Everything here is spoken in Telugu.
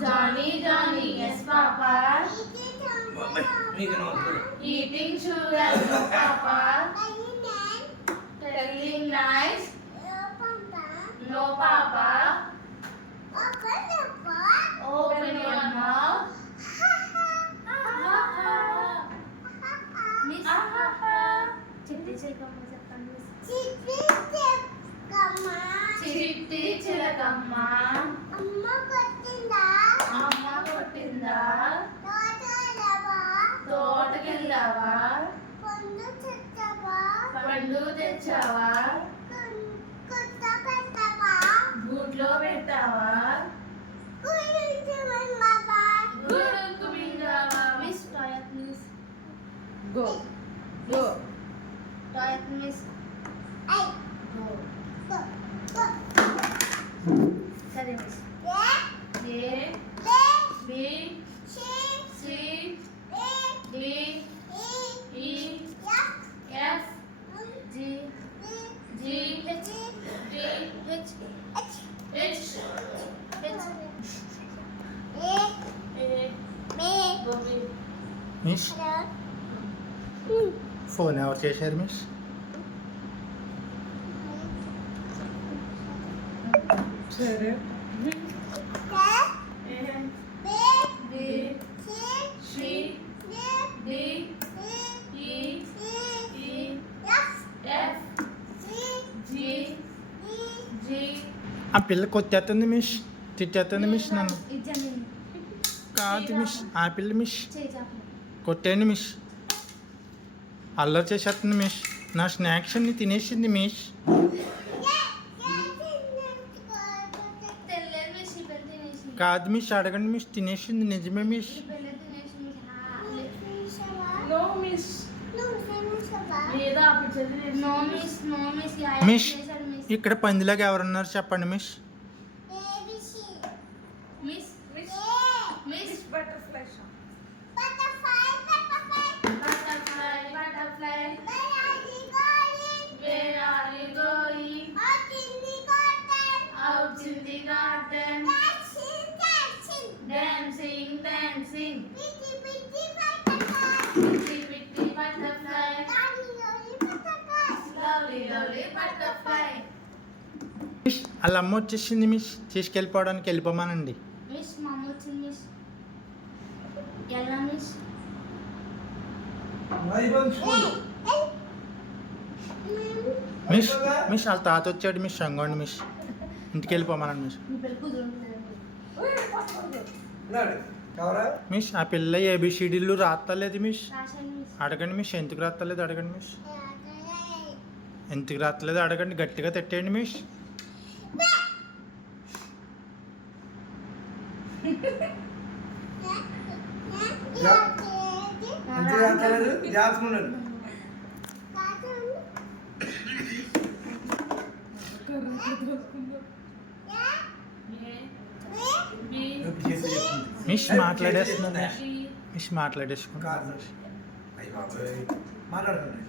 Johnny, Johnny, yes, Papa. Eating sugar, no, Papa. Telling lies, no, Papa. Open your mouth. Miss, చిట్టి చిలకమ్మ అమ్మ కొట్టిందా తోటకెళ్ళావా పండు తెచ్చావా గూట్లో పెట్టావా గూడుకు మింగావా మిస్ టాయత్ మిస్ గో టాయత్ మిస్ సరే miss A B C D ఈ F G H miss phone ఎవరు చేశారు మిస్? సరే ఆ పిల్ల కొట్టేస్తుంది మిస్, తిట్టేస్తుంది మిస్ నన్ను. కాదు మిస్, ఆ పిల్ల మిస్ కొట్టేయండి మిస్. అల్లరి చేసేస్తుంది మిస్. నా స్నాక్స్ అన్ని తినేసింది మిస్. కాదు మిస్, అడగండి మిస్. తినేసింది నిజమే మిస్. నో మిస్ మిస్ ఇక్కడ పందిలాగా ఎవరున్నారు చెప్పండి miss. Miss miss butterfly where are you going out in the garden dancing pretty butterfly lovely butterfly miss వాళ్ళ అమ్మ వచ్చేసింది మిస్. తీసుకెళ్ళిపోవడానికి వెళ్ళిపోమానండి. మిస్ మమ్మ వచ్చింది మిస్. ఎలా మిస్? మిస్ మిస్ వాళ్ళ తాత వచ్చాడు మిస్. సంగోండి మిస్. ఇంటికి వెళ్ళిపోమానండి మిస్. మిస్ ఆ పిల్ల ఏబిసిడీలు రాస్తలేదు మిస్. అడగండి మిస్. ఎందుకు రాస్తలేదు అడగండి మిస్. ఎందుకు రాస్తలేదు అడగండి. గట్టిగా తిట్టేయండి మిస్. మిస్ మాట్లాడేస్తున్నారు మిస్. మాట్లాడేసుకుంటారు మిస్. మాట్లాడుతున్నాయి